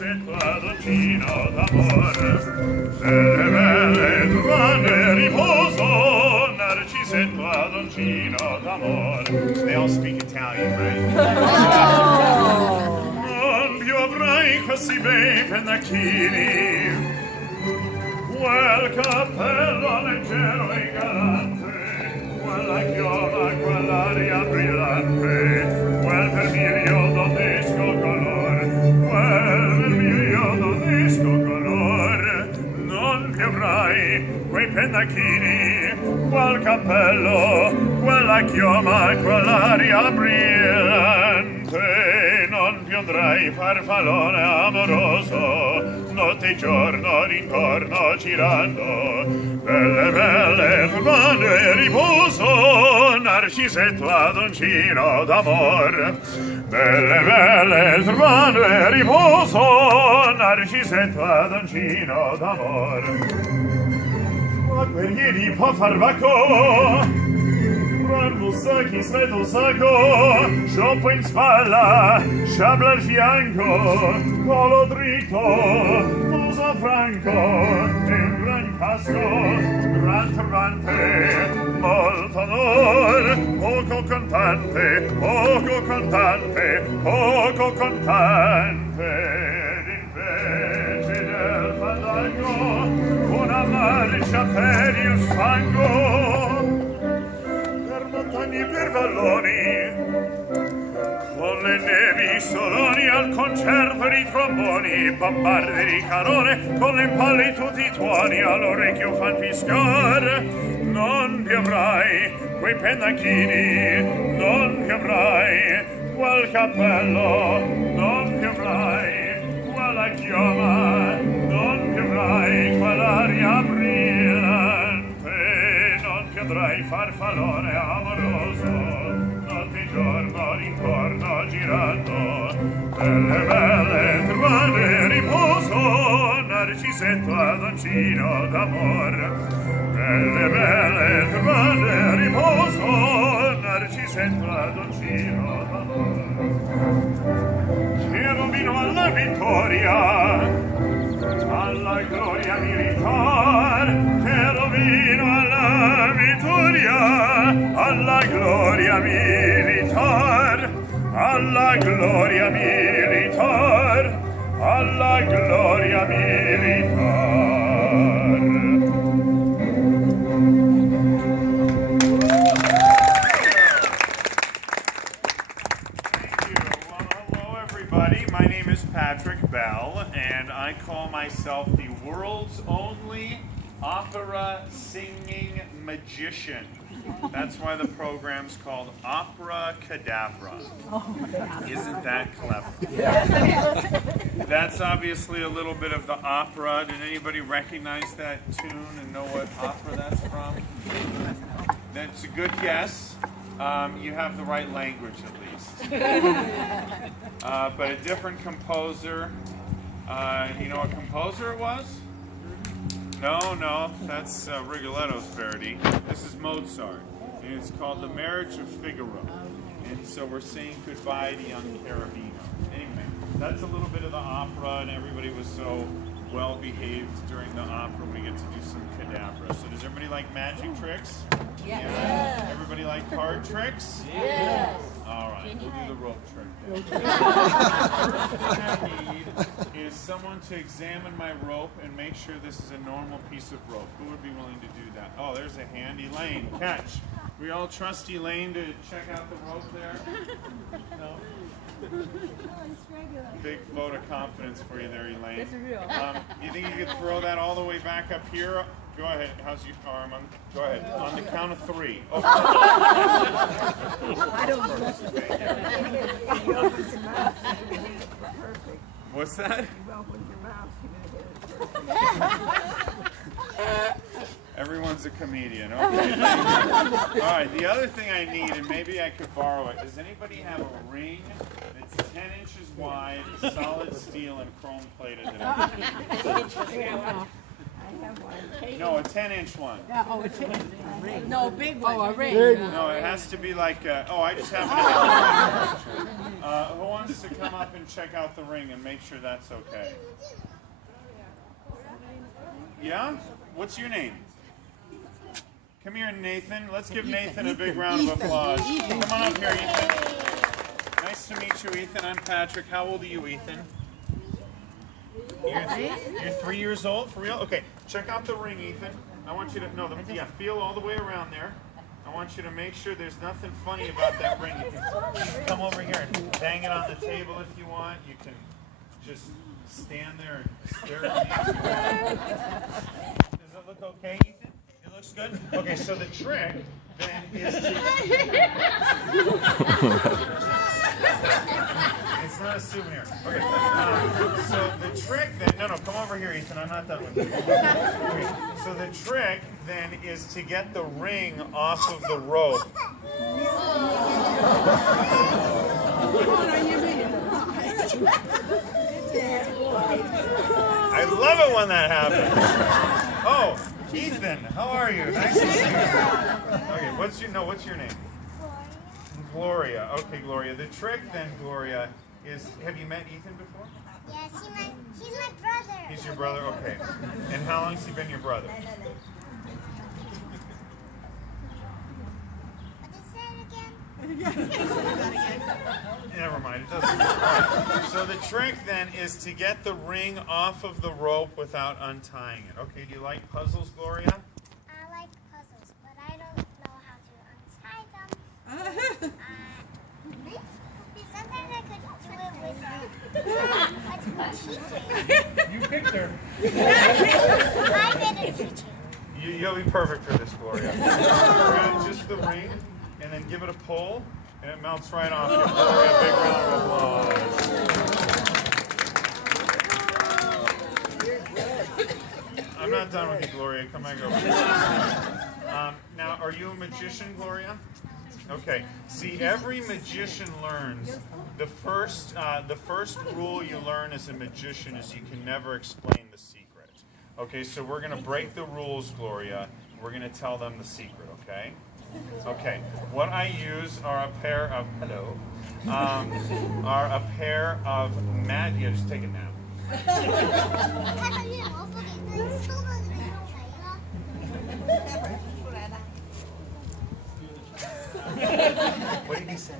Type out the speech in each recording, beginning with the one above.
Narcisetto ad d'amore, belle belle turbane riposo, Narcisetto ad d'amore. They all speak Italian, right? Non più avrai così bei pennacchini, quel cappello leggero e galante, quella chioma, quell'aria brillante, quel vermiglio donnesco color, quel vermiglio donnesco color. Non più avrai quei pennacchini, quel cappello, quella chioma, quell'aria brillante. Non più andrai farfallone amoroso, notte e giorno d'intorno girando, belle belle turbane riposo, Narcisetto ad d'amor. Belle belle turbane riposo, Narcisetto ad d'amor. Ma guerrieri può far vacco, Musacchi, smetto sacco, scioppo in spalla, sciabla al fianco, colo dritto, muso franco, e un gran casco, gran turbante, molto onor, poco contante, poco contante, poco contante. Invece del fandango, una marcia per il fango, per valloni, con le nevi soloni al concerto di tromboni, bombarde di canone, con le palle tutti i tuoni all'orecchio fan fischiar. Non più avrai quei pennacchini, non più avrai quel cappello, non più avrai quella chioma, non più avrai quell'aria brillante, non più avrai farfallone amoroso, notte e giorno d'intorno girando, belle belle turbane riposo, Narcisetto ad d'amor. Belle belle turbane riposo, Narcisetto ad d'amor. Che rovino alla vittoria, alla gloria militar, che rovino alla vittoria, alla gloria militar, alla gloria militar, alla gloria militar. My name is Patrick Bell, and I call myself the world's only opera singing magician. That's why the program's called Opera Cadabra. Isn't that clever? That's obviously a little bit of the opera. Did anybody recognize that tune and know what opera that's from? That's a good guess. You have the right language at least. But a different composer. You know what composer it was? No, that's Rigoletto's Verdi. This is Mozart, and it's called The Marriage of Figaro. And so we're saying goodbye to young Carabino. Anyway, that's a little bit of the opera, and everybody was so well behaved during the opera. We get to do some cadabra. So does everybody like magic tricks? Yes. Yeah. Everybody like card tricks? Yes. All right, we'll do the rope trick then. First thing I need is someone to examine my rope and make sure this is a normal piece of rope. Who would be willing to do that? Oh, there's a hand. Elaine, catch. We all trust Elaine to check out the rope there? No? Big vote of confidence for you there, Elaine. This is real. You think you could throw that all the way back up here? Go ahead. How's your arm? Go ahead. On the count of 3. Oh. I don't know. What's that? Everyone's a comedian. Okay. All right. The other thing I need, and maybe I could borrow it. Does anybody have a ring that's 10 inches wide, solid steel, and chrome plated? No, a 10-inch one. Yeah, oh, it's a ring. No, big one. Oh, a ring. No, it has to be like, oh, I just happen to who wants to come up and check out the ring and make sure that's okay? Yeah? What's your name? Come here, Nathan. Let's give Nathan a big round of applause. Come on up here, Ethan. Nice to meet you, Ethan. I'm Patrick. How old are you, Ethan? You're 3 years old? For real? Okay, check out the ring, Ethan. I want you to, feel all the way around there. I want you to make sure there's nothing funny about that ring. You can come over here and bang it on the table if you want. You can just stand there and stare at me. Does it look okay, Ethan? It looks good? Okay, so the trick then is to... It's not a souvenir. Okay, so the trick then... No, come over here, Ethan. I'm not done with you. Okay, so the trick then is to get the ring off of the rope. I love it when that happens. Oh, Ethan, how are you? Nice to see you. Okay, what's your name? Gloria. Okay, Gloria. The trick then, Gloria, is, have you met Ethan before? Yes, he's my brother. He's your brother? Okay. And how long has he been your brother? What did you say it again? Never mind, it doesn't matter. All right. So the trick then is to get the ring off of the rope without untying it. Okay, do you like puzzles, Gloria? I like puzzles, but I don't know how to untie them. Sometimes I could do it with a teacher. You picked her. I'm better teacher. You'll be perfect for this, Gloria. Grab just the ring and then give it a pull, and it melts right off. Give Gloria a big round of applause. I'm not done with you, Gloria. Come back over here. Now, are you a magician, Gloria? Okay. See, every magician learns the first rule you learn as a magician is you can never explain the secret. Okay, so we're going to break the rules, Gloria. We're going to tell them the secret, okay? Okay, what I use are a pair of, yeah, just take it now. What did he say?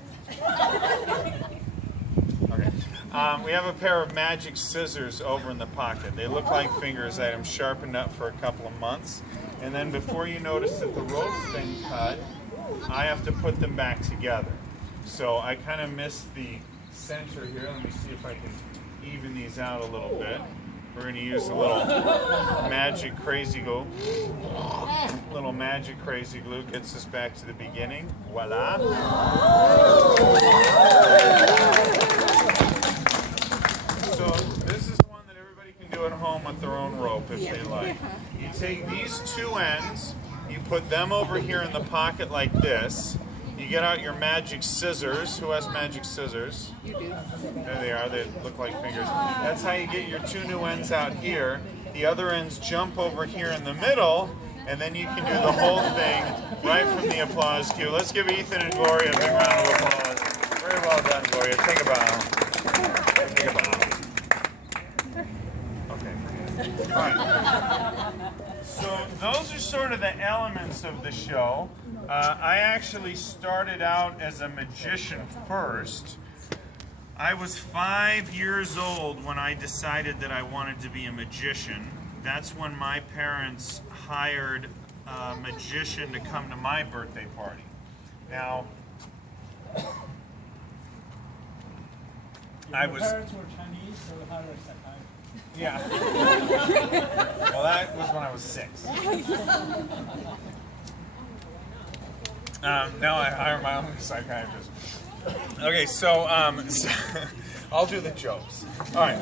Okay. We have a pair of magic scissors over in the pocket. They look like fingers items sharpened up for a couple of months. And then before you notice that the rope's been cut, I have to put them back together. So I kind of missed the center here. Let me see if I can even these out a little bit. We're going to use a little magic crazy glue. Little magic crazy glue gets us back to the beginning. Voila. So this is one that everybody can do at home with their own rope if they like. You take these two ends, you put them over here in the pocket like this. You get out your magic scissors. Who has magic scissors? You do. There they are. They look like fingers. That's how you get your two new ends out here. The other ends jump over here in the middle, and then you can do the whole thing right from the applause cue. Let's give Ethan and Gloria a big round of applause. Very well done, Gloria. Take a bow. Take a bow. Okay. All right. So those are sort of the elements of the show. I actually started out as a magician first. I was 5 years old when I decided that I wanted to be a magician. That's when my parents hired a magician to come to my birthday party. Now, Your parents were Chinese, so how did I say hi? yeah. Well, that was when I was 6. Now I hire my own psychiatrist. Okay, so I'll do the jokes. All right.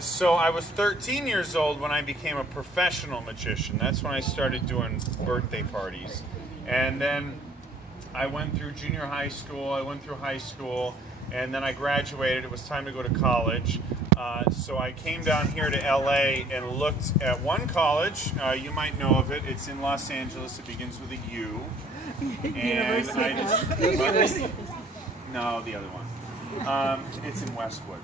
So I was 13 years old when I became a professional magician. That's when I started doing birthday parties. And then I went through junior high school, I went through high school, and then I graduated. It was time to go to college. So I came down here to LA and looked at one college. You might know of it. It's in Los Angeles. It begins with a U. And no, the other one. It's in Westwood.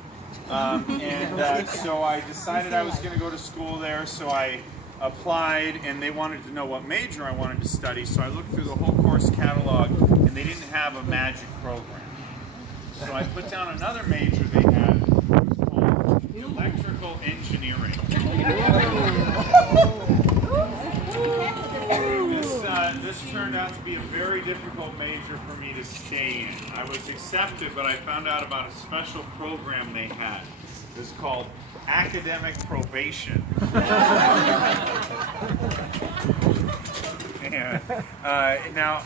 So I decided I was going to go to school there. So I applied, and they wanted to know what major I wanted to study. So I looked through the whole course catalog, and they didn't have a magic program. So I put down another major they had. Electrical engineering. This turned out to be a very difficult major for me to stay in. I was accepted, but I found out about a special program they had. It was called academic probation. Yeah. Now,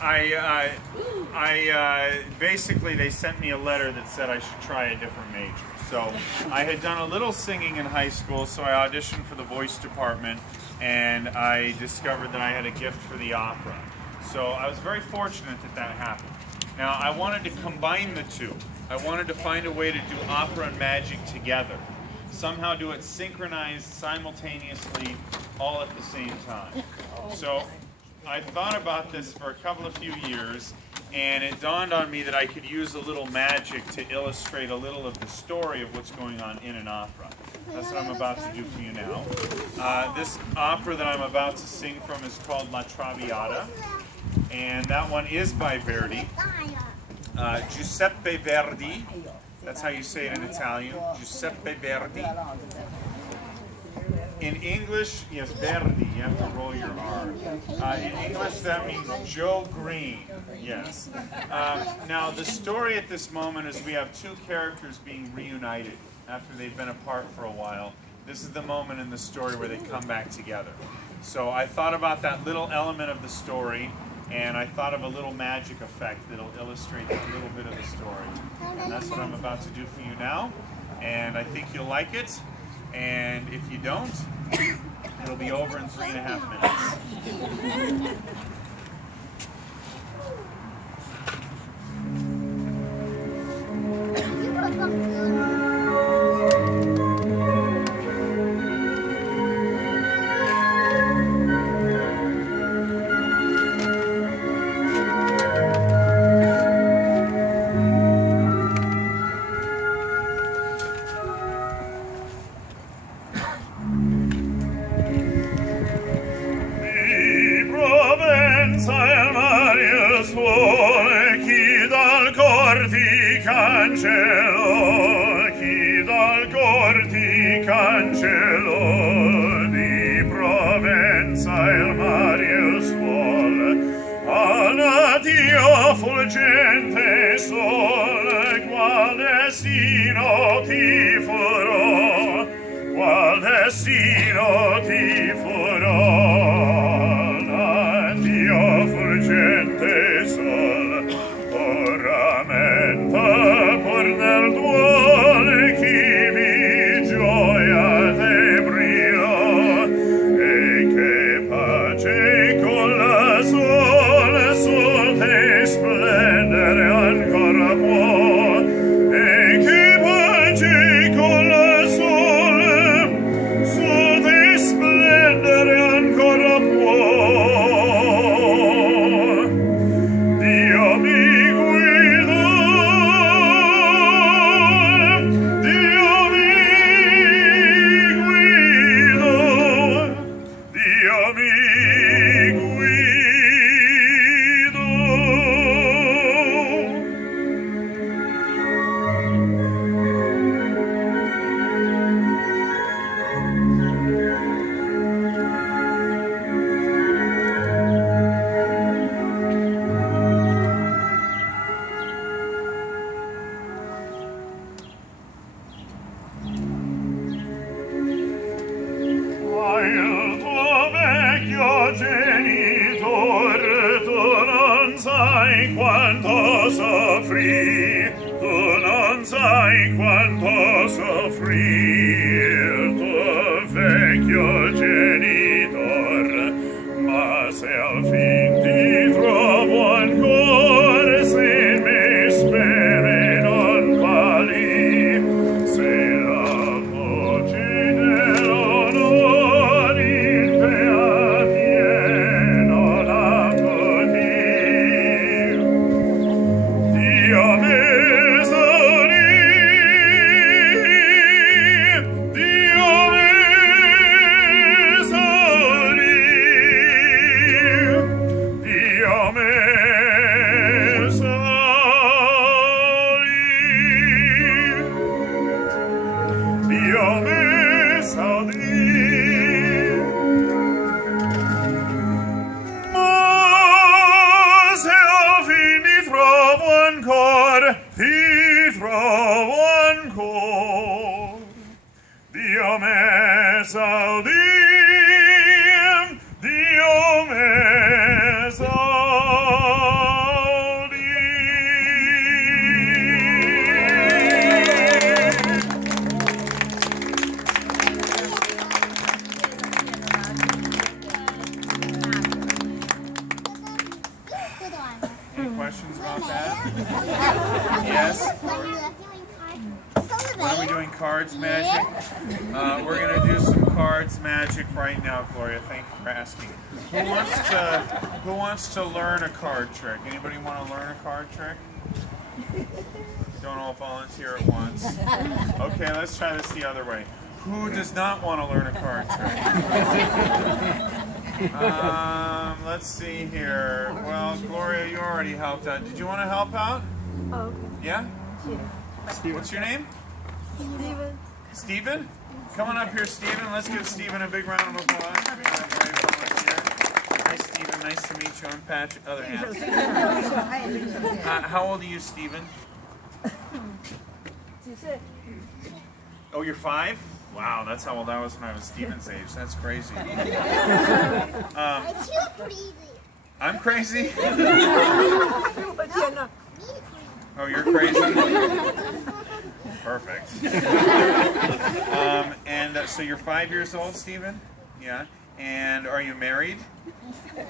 basically they sent me a letter that said I should try a different major. So I had done a little singing in high school, so I auditioned for the voice department, and I discovered that I had a gift for the opera. So I was very fortunate that that happened. Now, I wanted to combine the two. I wanted to find a way to do opera and magic together. Somehow do it synchronized simultaneously, all at the same time. So I thought about this for a few years, and it dawned on me that I could use a little magic to illustrate a little of the story of what's going on in an opera. That's what I'm about to do for you now. This opera that I'm about to sing from is called La Traviata, and that one is by Verdi. Giuseppe Verdi, that's how you say it in Italian, Giuseppe Verdi. In English, yes, Verdi, you have to roll your R. In English, that means Joe Green, yes. Now, the story at this moment is we have two characters being reunited after they've been apart for a while. This is the moment in the story where they come back together. So I thought about that little element of the story, and I thought of a little magic effect that'll illustrate a little bit of the story. And that's what I'm about to do for you now, and I think you'll like it. And if you don't, it'll be over in 3.5 minutes. Fulgente sole, qual destino ti farò, qual destino ti farò. Addio fulgente sol, oramenta por nel duole chi mi gioia te brilò, e che pace con la sole sol te splendere ancora può, e che pace con la sole sol te splendere ancora può. Dio mi guida, Dio mi guida, Dio mi guida. Il tuo vecchio genitor, tu non sai quanto soffrì, tu non sai quanto soffrì. Il tuo vecchio genitor, ma se al fin ti trovo ancora, se me spere non vali, se la cards magic? We're going to do some cards magic right now, Gloria. Thank you for asking. Who wants to learn a card trick? Anybody want to learn a card trick? Don't all volunteer at once. Okay, let's try this the other way. Who does not want to learn a card trick? Let's see here. Well, Gloria, you already helped out. Did you want to help out? Oh, okay. Yeah? What's your name? Steven. Steven? Come on up here, Steven. Let's give Steven a big round of applause. Hi, Steven. Nice to meet you. I'm Patrick. Other hand. How old are you, Steven? Oh, you're 5? Wow, that's how old I was when I was Steven's age. That's crazy. I'm crazy? Oh, you're crazy? Perfect. So you're 5 years old, Steven? Yeah. And are you married? Okay.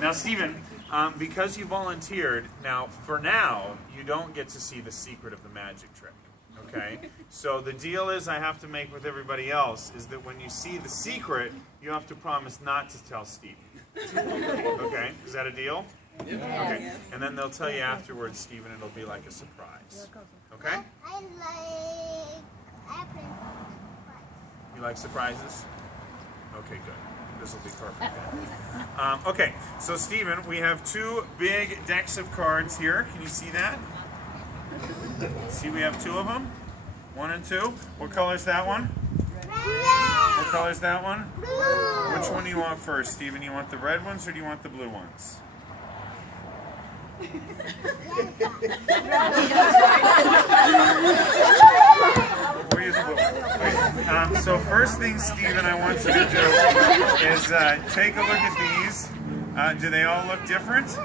Now, Steven, because you volunteered, for now, you don't get to see the secret of the magic trick. Okay? So the deal is I have to make with everybody else is that when you see the secret, you have to promise not to tell Steven. Okay? Is that a deal? Yeah. Okay. And then they'll tell you afterwards, Steven, it'll be like a surprise. Okay? I like airplane. You like surprises? Okay, good. This will be perfect. Okay, so Steven, we have 2 big decks of cards here. Can you see that? See, we have 2 of them. 1 and 2. What color is that one? Red. What color is that one? Blue. Which one do you want first, Steven? You want the red ones or do you want the blue ones? We'll use the blue one. Wait. So first thing, Steven, I want you to do is take a look at these. Do they all look different?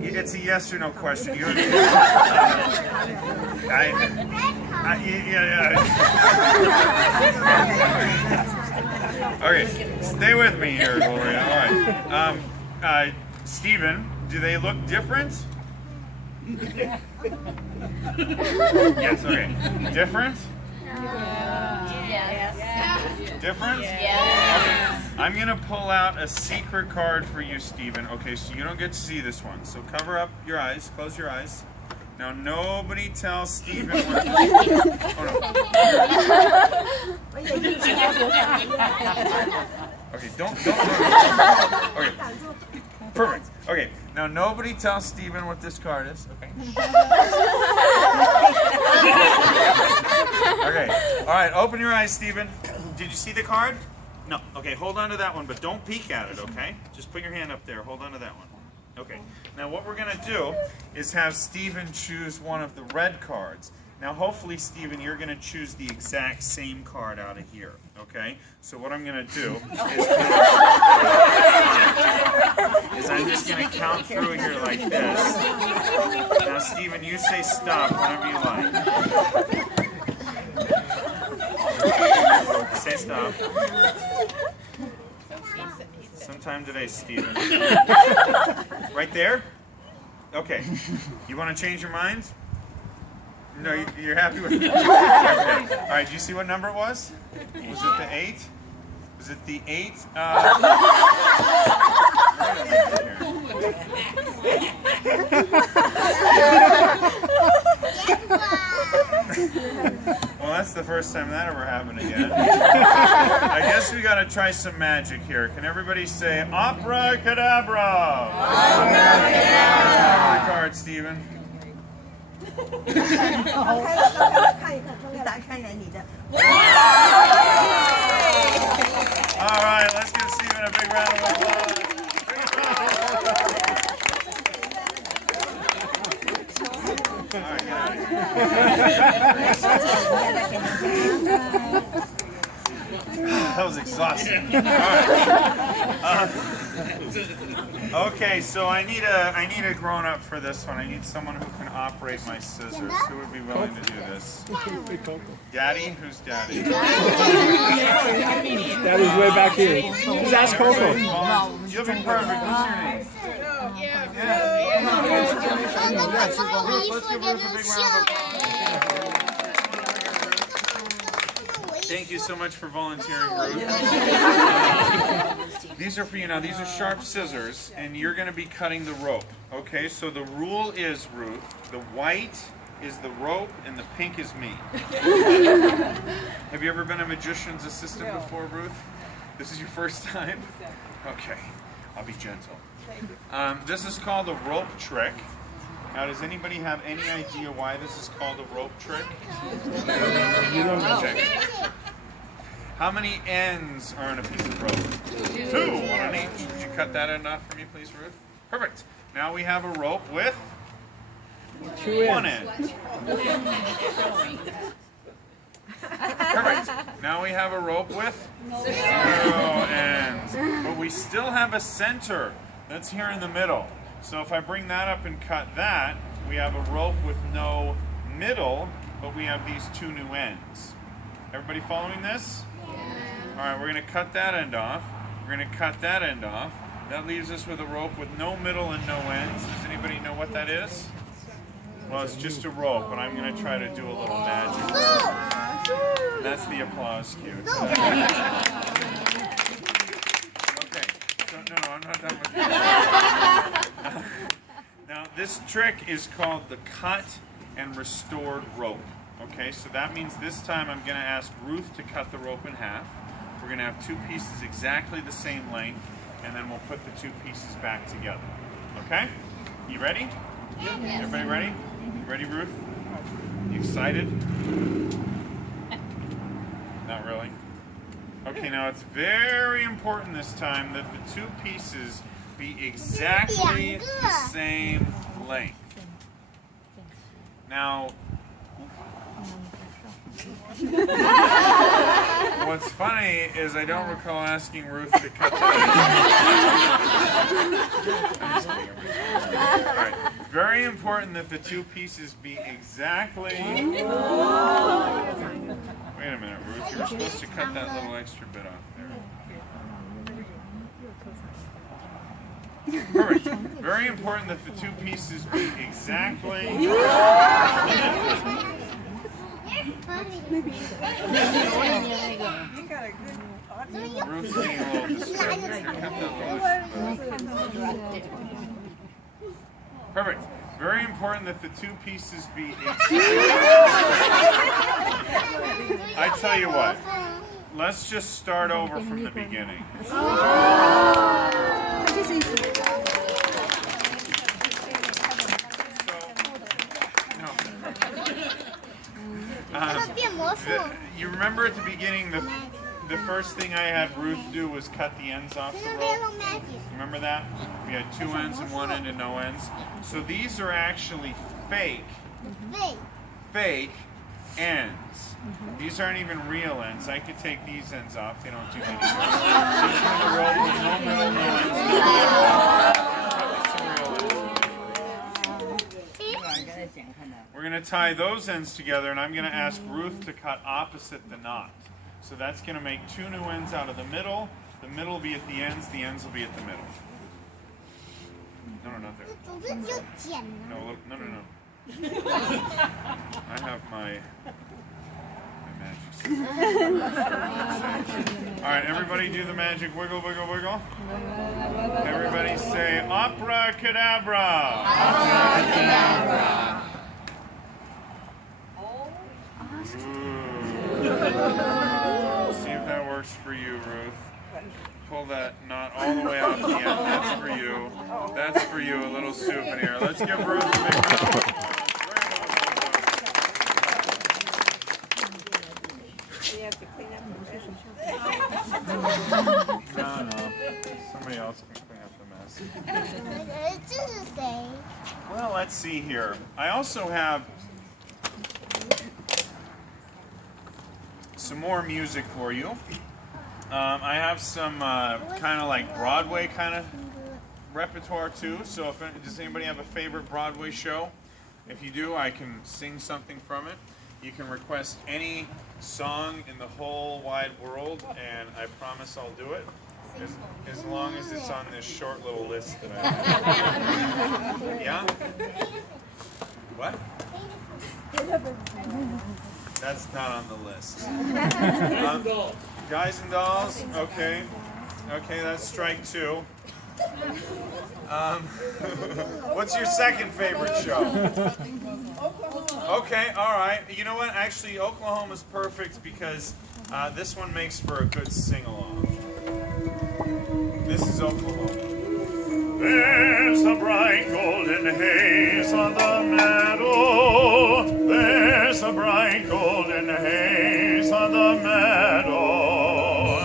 It's a yes or no question. Yeah. Okay, stay with me here, Gloria. All right. Steven, do they look different? Yes, okay. Different? Yes. Different? Yes. Okay. I'm going to pull out a secret card for you, Steven. Okay, so you don't get to see this one. So cover up your eyes. Close your eyes. Now, nobody tell Steven what... Oh, no. Okay, don't. Okay. Perfect. Okay, now nobody tell Steven what this card is. Okay. Okay. All right, open your eyes, Steven. Did you see the card? No. Okay, hold on to that one, but don't peek at it, okay? Just put your hand up there. Hold on to that one. Okay. Now what we're going to do is have Steven choose one of the red cards. Now hopefully, Steven, you're going to choose the exact same card out of here, okay? So what I'm going to do is I'm just going to count through here like this. Now, Steven, you say stop whenever you like. Say stop. Sometime today, Steven. Right there? Okay. You want to change your mind? No, you're happy with it? Okay. All right, do you see what number it was? Was it the 8? Was it the 8? Well, that's the first time that ever happened again. I guess we got to try some magic here. Can everybody say abracadabra? Abracadabra! Card, Steven. All right, let's give Steven a big round of applause. All right, get out of here. That was exhausting. All right. Okay, so I need a grown-up for this one. I need someone who can operate my scissors. Who would be willing to do this? Daddy? Who's Daddy? Daddy's way back here. Just ask Coco. You'll be perfect. What's your name? Yeah. Thank you so much for volunteering, Ruth. These are for you now. These are sharp scissors, and you're going to be cutting the rope. Okay, so the rule is, Ruth, the white is the rope and the pink is me. Have you ever been a magician's assistant before, Ruth? This is your first time? Okay, I'll be gentle. This is called a rope trick. Now, does anybody have any idea why this is called a rope trick? Okay. How many ends are on a piece of rope? Two, one on each. Would you cut that end off for me, please, Ruth? Perfect. Now we have a rope with one end. Perfect. Now we have a rope with 0 ends. But we still have a center that's here in the middle. So if I bring that up and cut that, we have a rope with no middle, but we have these two new ends. Everybody following this? All right, we're going to cut that end off. We're going to cut that end off. That leaves us with a rope with no middle and no ends. Does anybody know what that is? Well, it's just a rope, but I'm going to try to do a little magic. That's the applause cue. Okay, so no, I'm not done with you. Now, this trick is called the cut and restored rope. Okay, so that means this time I'm going to ask Ruth to cut the rope in half. We're going to have two pieces exactly the same length, and then we'll put the two pieces back together. Okay? You ready? Everybody ready? Ready, Ruth? You excited? Not really. Okay, now it's very important this time that the two pieces be exactly the same length. Now, what's funny is I don't recall asking Ruth to cut that. All right. Very important that the two pieces be exactly... Wait a minute, Ruth. You were supposed to cut that little extra bit off there. Perfect. Very important that the two pieces be exactly... Ruth's getting a little distracted here. Cut that little... Perfect. Very important that the two pieces be exactly... I tell you what. Let's just start over from the beginning. You remember at the beginning, the first thing I had Ruth do was cut the ends off the rope. Remember that? We had two ends and one end and no ends. So these are actually fake ends. These aren't even real ends. I could take these ends off. They don't do anything. This is the rope with no middle, no ends. We're going to tie those ends together, and I'm going to ask Ruth to cut opposite the knot. So that's going to make two new ends out of the middle. The middle will be at the ends will be at the middle. No, not there. No. I have my magic scissors. All right, everybody do the magic wiggle, wiggle, wiggle. Everybody say abracadabra. Abracadabra. See if that works for you, Ruth. Pull that knot all the way out the end. That's for you. That's for you, a little souvenir. Let's give Ruth a big round of applause. No. Somebody else can clean up the mess. Well, let's see here. I also have some more music for you. I have some kind of like Broadway kind of repertoire too. So does anybody have a favorite Broadway show? If you do, I can sing something from it. You can request any song in the whole wide world, and I promise I'll do it. As long as it's on this short little list that I have. Yeah? What? That's not on the list. Guys and Dolls? Okay. Okay, that's strike 2. What's your second favorite show? Okay, all right. You know what? Actually, Oklahoma's perfect because this one makes for a good sing-along. This is Oklahoma. There's a bright golden haze on the meadow. There's a bright golden haze on the meadow.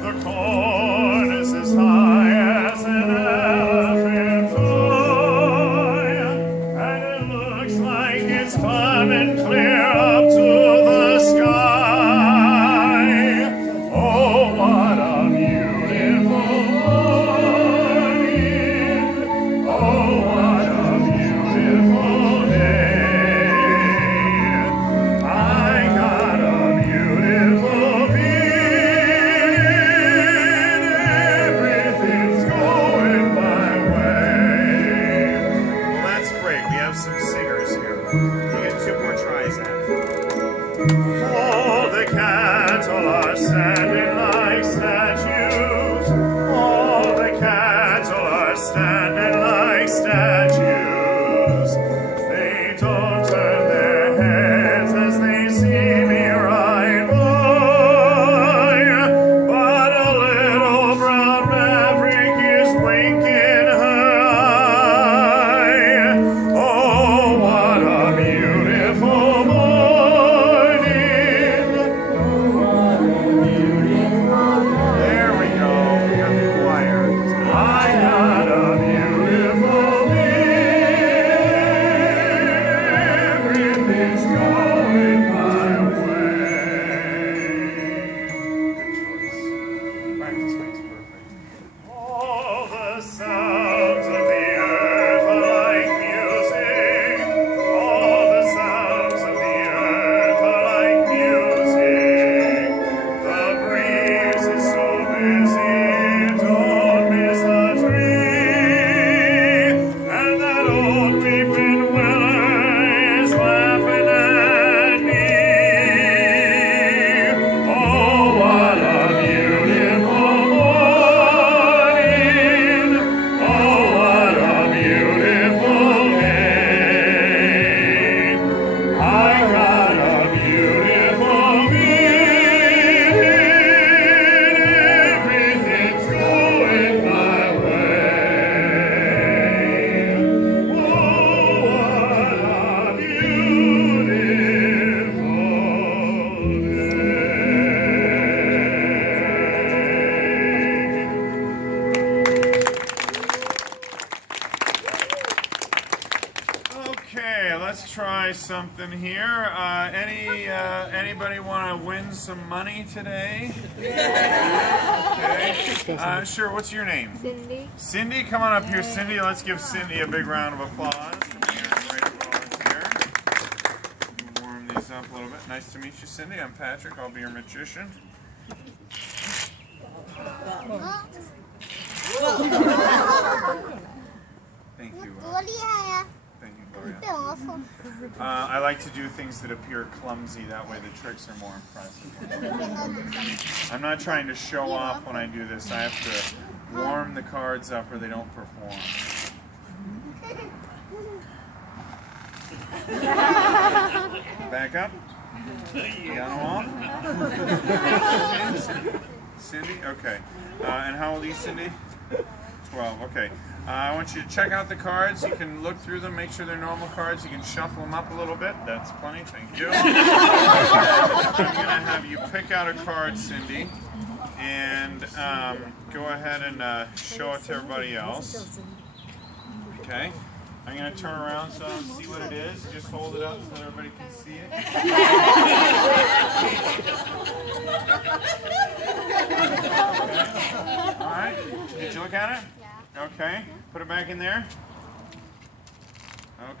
The corn is as high as an elephant foot, and it looks like it's climbing clear up to the sky. Oh, what a beautiful morning. Oh, what a beautiful day. I got a beautiful feeling. Everything's going my way. Well, that's great. We have some singers here. You get 2 more tries at it. All the cattle are standing like statues. All the cattle are standing like statues. They don't turn their heads as they see me ride by. But a little brown maverick is winking her eye. Oh, what a beautiful morning. There we go. We got the choir. I got a beautiful feeling. Everything's going my way. Good choice. Practice makes perfect. All the sounds of the earth are like music. All the sounds of the earth are like music. The breeze is so busy, don't miss the tree. And that old weeping willow is laughing at me. Oh, what a beautiful morning. Oh, what a beautiful day. I got a beautiful feeling. Everything's going my way. Oh, what a beautiful day. Okay, let's try something here. Anybody want to win some money today? Okay. Sure. What's your name? Cindy. Cindy, come on up here, Cindy. Let's give Cindy a big round of applause. You're a great volunteer. Warm these up a little bit. Nice to meet you, Cindy. I'm Patrick. I'll be your magician. Thank you. Thank you, Gloria. I like to do things that appear clumsy. That way the tricks are more impressive. I'm not trying to show off when I do this. I have to warm the cards up or they don't perform. Back up. Down them all. Cindy? Okay. And how old are you, Cindy? 12. Okay. I want you to check out the cards. You can look through them, make sure they're normal cards. You can shuffle them up a little bit. That's plenty. Thank you. I'm going to have you pick out a card, Cindy, and go ahead and show it to everybody else. Okay. I'm going to turn around so I don't see what it is. Just hold it up so that everybody can see it. Okay. All right. Did you look at it? Yeah. Okay. Put it back in there.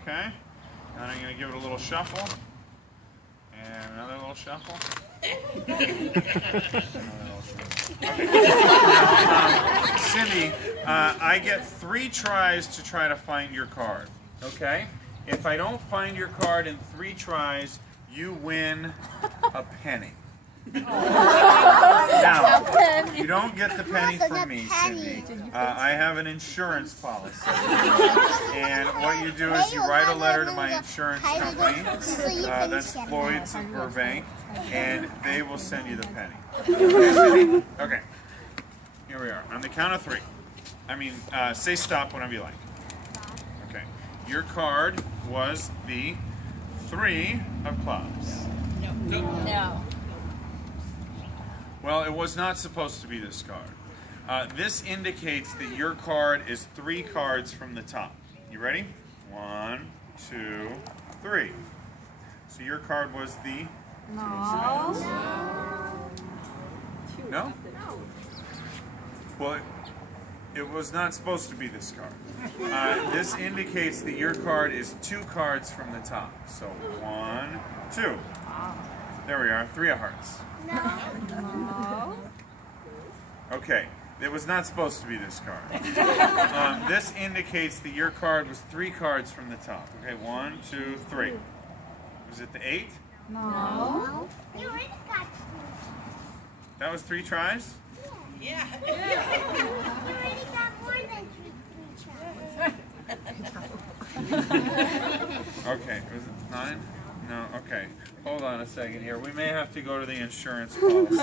Okay. And I'm going to give it a little shuffle. And another little shuffle. Cindy, I get 3 tries to try to find your card. Okay? If I don't find your card in 3 tries, you win a penny. Now, you don't get the penny from me, Cindy. I have an insurance policy. And what you do is you write a letter to my insurance company. That's Floyd's in Burbank. And they will send you the penny. Okay, Cindy? Okay. Here we are. On the count of 3. Say stop whenever you like. Okay. Your card was the 3 of clubs. No. Well, it was not supposed to be this card. This indicates that your card is 3 cards from the top. You ready? 1, 2, 3. So your card was the... No? Well, it was not supposed to be this card. This indicates that your card is 2 cards from the top. So 1, 2. There we are, 3 of hearts. No. Okay, it was not supposed to be this card. This indicates that your card was 3 cards from the top. Okay, 1, 2, 3. Was it the 8? No. You already got 3. That was 3 tries? Yeah. You already got more than 3 tries. Okay, was it 9? No, okay. Hold on a second here. We may have to go to the insurance policy.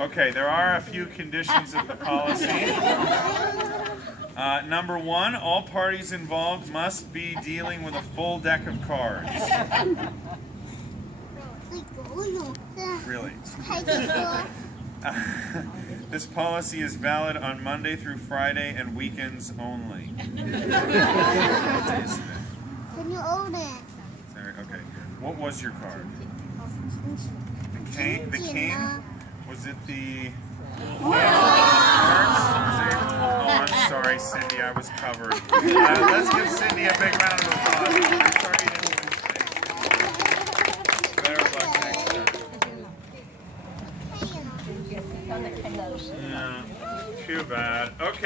Okay, there are a few conditions of the policy. Number 1, all parties involved must be dealing with a full deck of cards. Really? This policy is valid on Monday through Friday and weekends only. What is it? Can you own it? Sorry, okay. What was your card? The cane? The cane? Was it the... Hearts? Oh, I'm sorry, Cindy. I was covered. Let's give Cindy a big round of applause. I'm sorry you didn't win today. Better luck next time. Yeah, too bad. Okay.